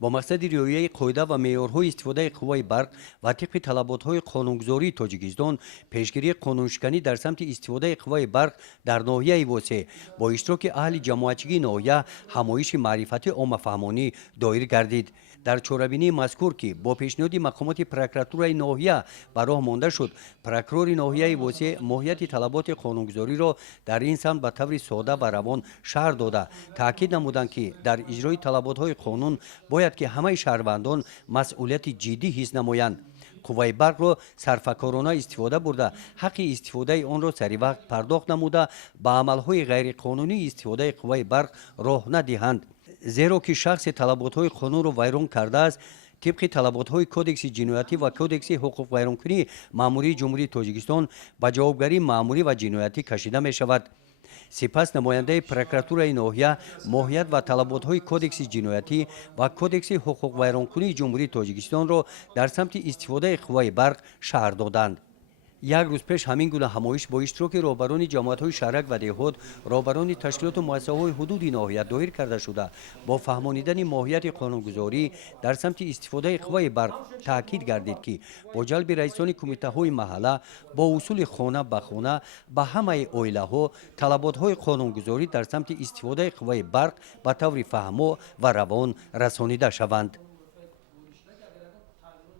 با مقصد риояи қоида ва меъёрҳои истифодаи қувваи барқ ва тибқи талаботҳои қонунгузории тоҷикистон пешгирии қонуншиканӣ дар самти истифодаи қувваи барқ дар ноҳияи восеъ бо иштироки аҳли ҷамоатчигии ноҳия ҳамоиши маърифати оммафаҳмонӣ доир гардид. дар чорабинии мазкур ки бо пешниҳоди мақомоти прокуратураи ноҳия ба роҳ монда шуд, прокурори ноҳияи восеъ моҳияти талаботи қонунгузориро дар ин самт ба таври сода ва равон шарҳ дода таъкид намуданд ки дар иҷрои талаботҳои қонун бояд ки ҳамаи шаҳрвандон масъулияти ҷиддӣ ҳис намоянд. қувваи барқро сарфакорона истифода бурда ҳаққи истифодаи онро саривақт пардохт намуда ба амалҳои ғайриқонунии истифодаи қувваи барқ роҳ надиҳанд, зеро ки шахсе талаботҳои қонунро вайрон кардааст тибқи талаботҳои кодекси ҷиноятӣ ва кодекси ҳуқуқвайронкунии маъмурии ҷумҳурии тоҷикистон ба ҷавобгарии маъмурӣ ва ҷиноятӣ кашида мешавад. сипас намояндаи прокуратураи ноҳия моҳият ва талаботҳои кодекси ҷиноятӣ ва кодекси ҳуқуқвайронкунии ҷумҳурии тоҷикистонро дар самти истифодаи қувваи барқ шаҳр доданд. як рӯз пеш ҳамин гуна ҳамоиш бо иштироки роҳбарони ҷамоатҳои шаҳрак ва деҳот, роҳбарони ташкилоту муассисаҳои ҳудуди ноҳия доир карда шуда бо фаҳмонидани моҳияти қонунгузорӣ дар самти истифодаи қувваи барқ таъкид гардид ки бо ҷалби раисони кумитаҳои маҳалла бо усули хона ба хона ба ҳамаи оилаҳо талаботҳои қонунгузорӣ дар самти истифодаи қувваи барқ ба таври фаҳмо ва равон расонида шаванд.